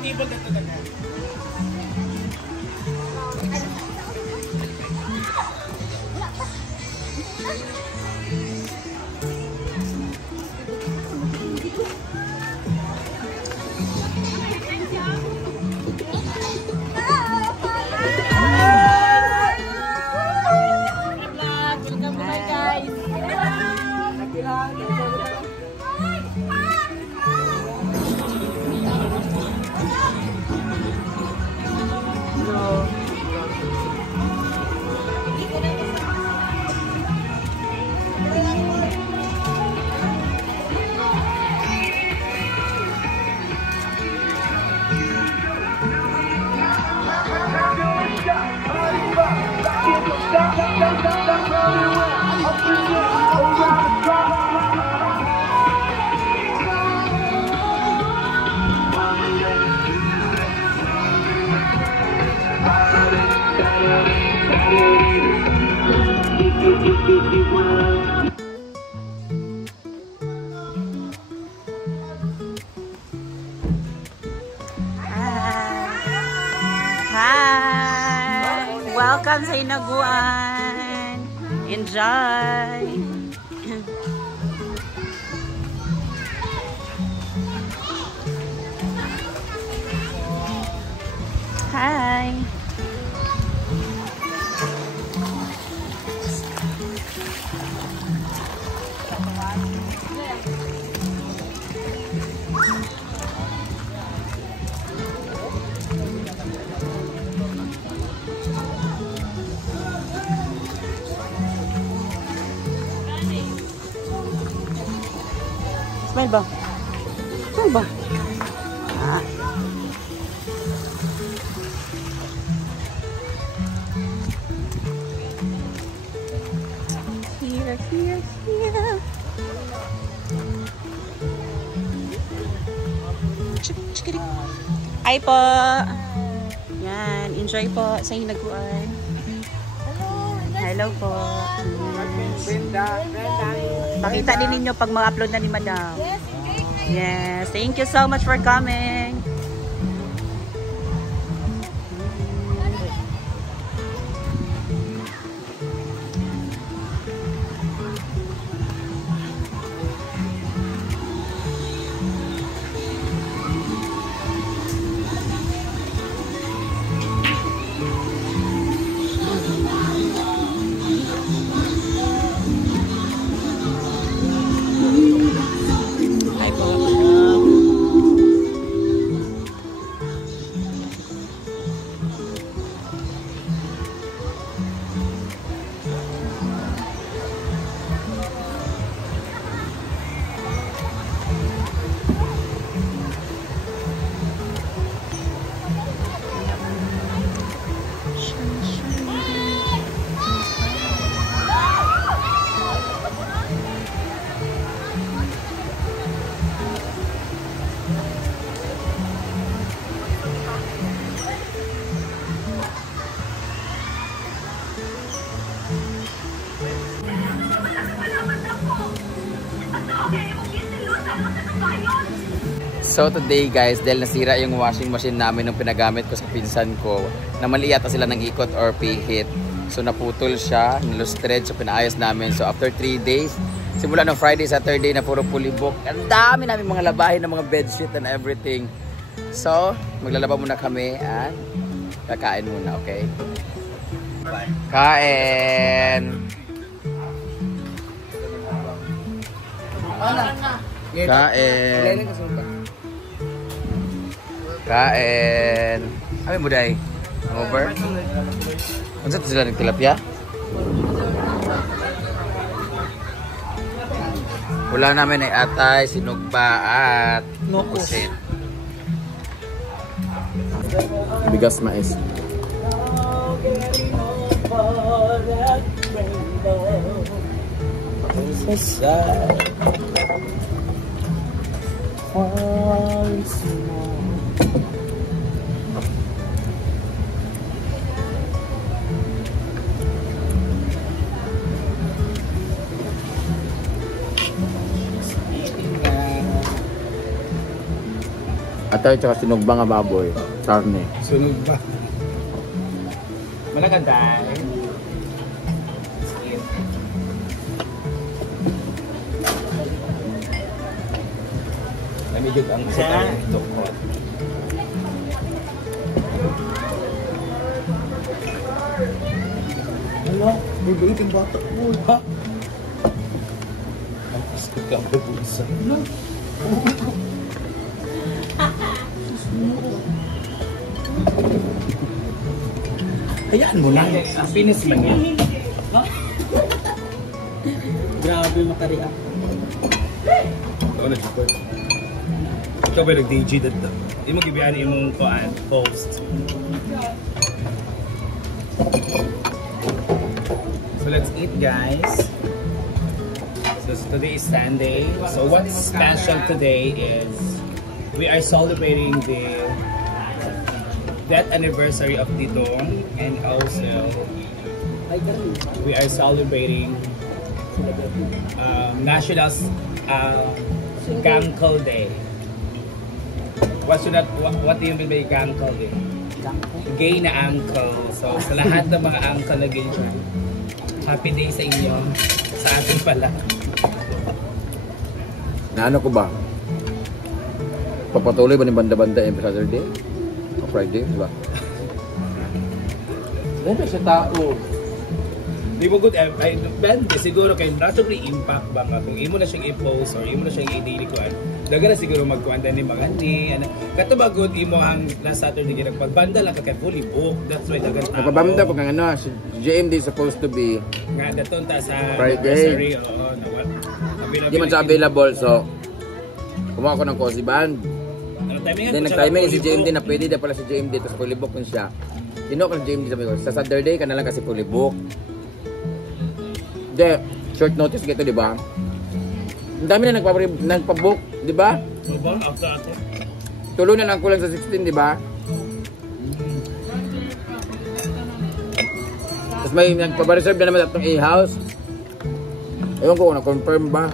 table dito na. Hi! Welcome sa Hinaguan! Enjoy! Hi! Smile ba? Smile ba? Ah. Here, here, here. Hi po. Yan, enjoy po sa Hinaguan. Hello po. Pakita din ninyo pag ma-upload na ni Madam. Yes, thank you so much for coming. So today guys, dahil nasira yung washing machine namin nung pinagamit ko sa pinsan ko, na mali yata sila ng ikot or pihit. So naputol siya, nilustred, so pinaayos namin. So after 3 days, simula ng Friday, Saturday na puro pulibok. Ang dami namin mga labahin ng mga bedsheet and everything. So maglalaba muna kami at kakain muna, okay? Kain! Kain! Kain! Ano mo day? Over? Ano sa sila ng tilapia? Wala namin ay atay, sinugba at pusit. Bigas mais. At Atay tsaka sinugba nga baboy. Karne. Sunog ba? Malaganda. Namigod ang isa ito. Ano? May balik yung bata ko. Ha? Ang paskot ka ang babuisa. Ano? Hayaan mo na. Happiness man yan. Grabe makareact. Ito na support. Ikaw ba nag-DJ dito? Hindi mo gibiyaan imong post. So let's eat, guys. So today is Sunday. So what's special today is we are celebrating the death anniversary of Didong, and also we are celebrating National Gangkal Day. What do you mean by Gangkal Day? Gay na uncle. So sa lahat ng mga uncle na gay dyan, happy day sa inyo. Sa atin pala. Na ano ko ba? Papatuloy ba ni banda-banda every Saturday? O Friday, di ba? Ano siya tao? Di mo good, depende siguro kay naturally impact ba nga kung imo na siyang i-post or imo na siyang i-daily kuan. Daga na siguro magkuan ni mga ni ano. Kato ba good imo ang last Saturday gyud pagbanda lang ka kay fully book. That's why dagan tao. Pagpabanda pag ano, si JMD supposed to be nga daton ta sa Friday. Oo, nawat. Di man siya available, so kumuha ko ng cozy band. Then nag-timing si JMD na pwede na pala si JMD tapos fully book nun siya. Kinuha ko ng JMD sabi ko, sa Saturday ka na lang kasi fully book. Hindi, short notice gito, di ba? Ang dami na nagpa-book, di ba? Tulo na lang kulang sa 16, di ba? Tapos may nagpa-reserve na naman itong A-house. Ewan ko kung na-confirm ba.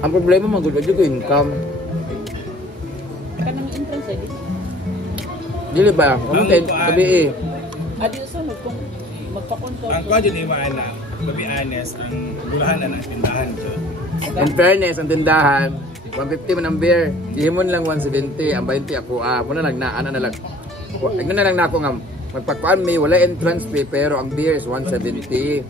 Ang problema, magulad yung income. Kanang entrance ay dito. Dili ba? Ano tayo? Sabi eh. Adios sa kung magpa-control. Ang kwadyo ni Maana, to be honest, ang gulahan na ng tindahan ko. In fairness, ang tindahan, 150 man ang beer. Ihimon lang 170, ang 20 ako. Muna lang na, ano na lang. Ano na lang na ako nga, magpakuan may wala entrance fee, pero ang beer is 170.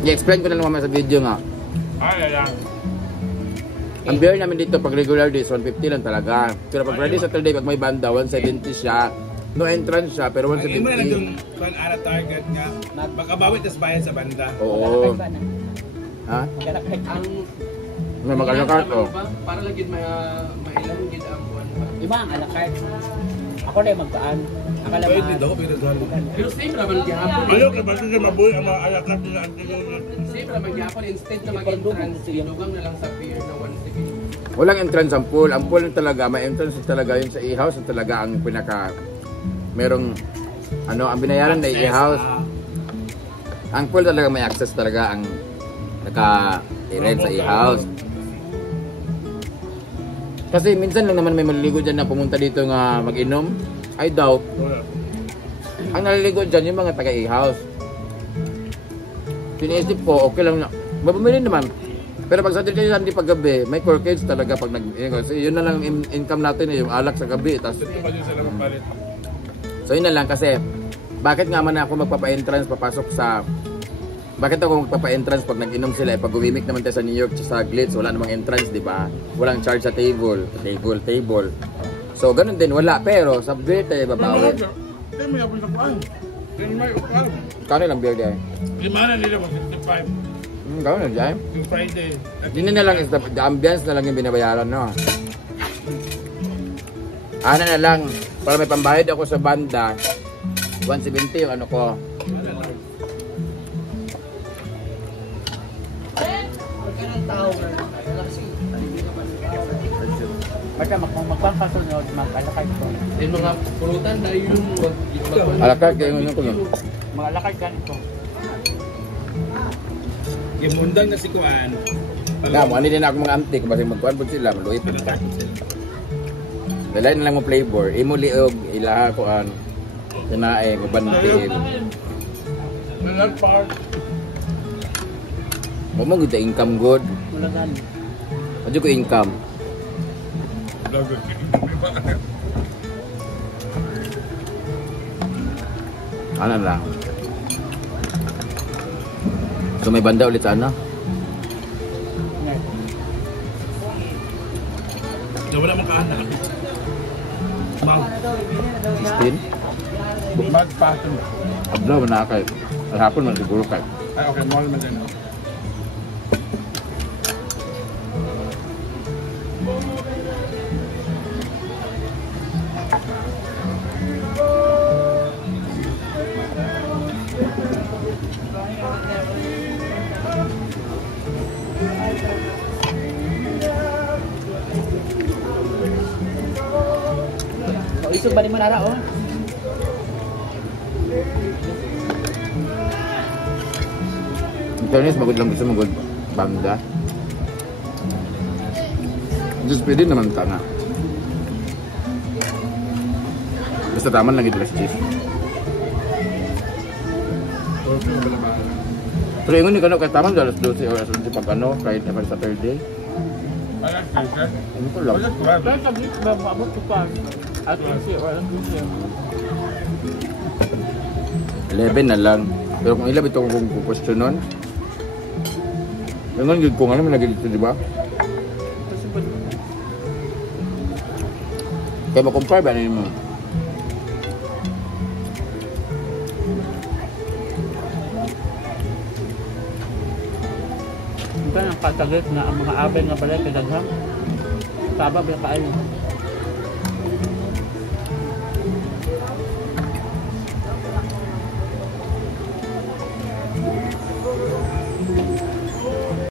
I-explain ko na lang mamaya sa video nga. Ang beer namin dito pag regular days 150 lang talaga. Pero pag Friday Saturday pag may banda 170 siya. No entrance siya pero 170. Ang imo na lang yung ana target nga baka bawit tas bayad sa banda. Oo. Ha? Ang May mag-alakart oh. Para lagi mailang gid ang buwan ba. iba ang alakart. Ako na magkaan. Akala Pwede daw, pwede daw. Pero same naman gihapon. Ayaw ka ba kasi mabuhay ang mga alakart nila ang Same naman gihapon instead na mag-entrance, sinugang na lang sa pier na 170. Walang entrance ang pool. Ang pool talaga, may entrance talaga yun sa e-house. Yung talaga ang pinaka merong ano, ang binayaran na e-house. Ang pool talaga may access talaga ang naka-rent sa e-house. Kasi minsan lang naman may maliligo dyan na pumunta dito nga mag-inom. I doubt. Ang naliligo dyan yung mga taga-e-house. Piniisip ko, okay lang na. Mabumili naman. Pero pag Saturday Sunday pag gabi, may corkage talaga pag kasi yun na lang income natin yung alak sa gabi. Tas, so yun na lang kasi, bakit nga man ako magpapa-entrance papasok sa bakit ako magpapa-entrance pag nag-inom sila? Pag umimik naman tayo sa New York sa Glitz, wala namang entrance, di ba? Walang charge sa table. So, ganun din, wala. Pero, sa beer tayo babawi. Kano lang beer dyan? Limana nila 155. Gano'n na dyan? Yung Friday. Hindi na lang, the ambience na lang yung binabayaran, no? Ano na lang, para may pambayad ako sa banda, 170 yung ano ko. Basta magpangkasunod, mag-alakay ko. Yung mga pulutan dahil yung Alakad kayo ngayon ko. Mag-alakay ganito. Yung mundang na si Kuan. Nga mo, ano din ako mga antik. Kasi magkuhan po sila, maluit. Dalay na lang mo flavor. Imo liog, ilaha ko an. Kinae, mabantiin. Malal part. Mo gud income good. Wala gani. Adyo ko income. Ano lang. So may banda ulit sa ano? Wala mong kaanak. Mag. 16? Mag-passion. Abla mo na kay. Hapon man siguro kay. Ay, okay. Mall man din. So, isog ba ni Manara, oh? Internet magod lang gusto magod banda. Just pwede naman tanga. Basta taman lagi dress cheese. Pero yung ini kay taman alas 12 oras sa pag ano kahit every Saturday. Ano ko lang. Pero sabi, maabot ko pa. At kasi, walang kasi. 11 na lang. Pero kung ilan ito kung question nun. Ganun yun kung ano may lagi dito, di ba? Kaya makumpare ba na yun mo? Ito ang katagit na ang mga abay nga balay kay daghang. Taba ba kayo?